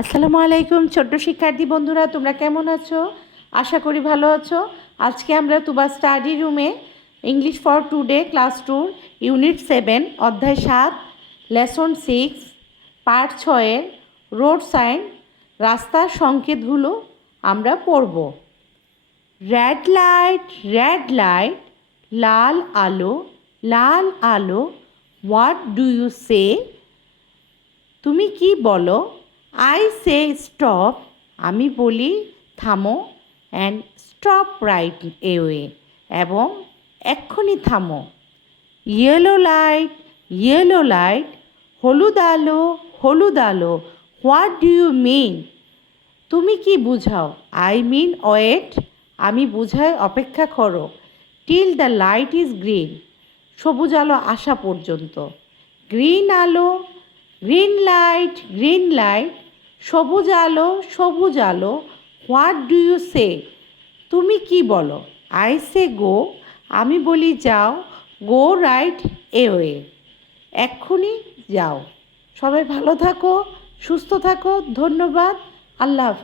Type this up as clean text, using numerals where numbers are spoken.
আসসালামু আলাইকুম ছোট্ট শিক্ষার্থী বন্ধুরা, তোমরা কেমন আছো? আশা করি ভালো আছো। আজকে আমরা তুবা স্টাডি রুমে English for today class 2 unit 7 অধ্যায় 7 লেসন 6 পার্ট 6 রোড সাইন রাস্তার সংকেতগুলো আমরা পড়ব। রেড লাইট লাল আলো হোয়াট ডু ইউ সে, তুমি কি বলো? আই সে স্টপ, আমি বলি থামো, অ্যান্ড স্টপ রাইট এওয়ে, এবং এক্ষুনি থামো। ইয়েলো লাইট হলুদ আলো হোয়াট ডু ইউ মিন, তুমি কি বুঝাও? আই মিন ওয়েট, আমি বুঝাই অপেক্ষা করো। Till the light is green, সবুজ আলো আসা পর্যন্ত। গ্রিন লাইট সবুজ আলো হোয়াট ডু ইউ সে, তুমি কি বলো? আই সে গো, আমি বলি যাও। গো রাইট এওয়ে, এক্ষুনি যাও। সবাই ভালো থাকো, সুস্থ থাকো। ধন্যবাদ। আল্লাহ হাফেজ।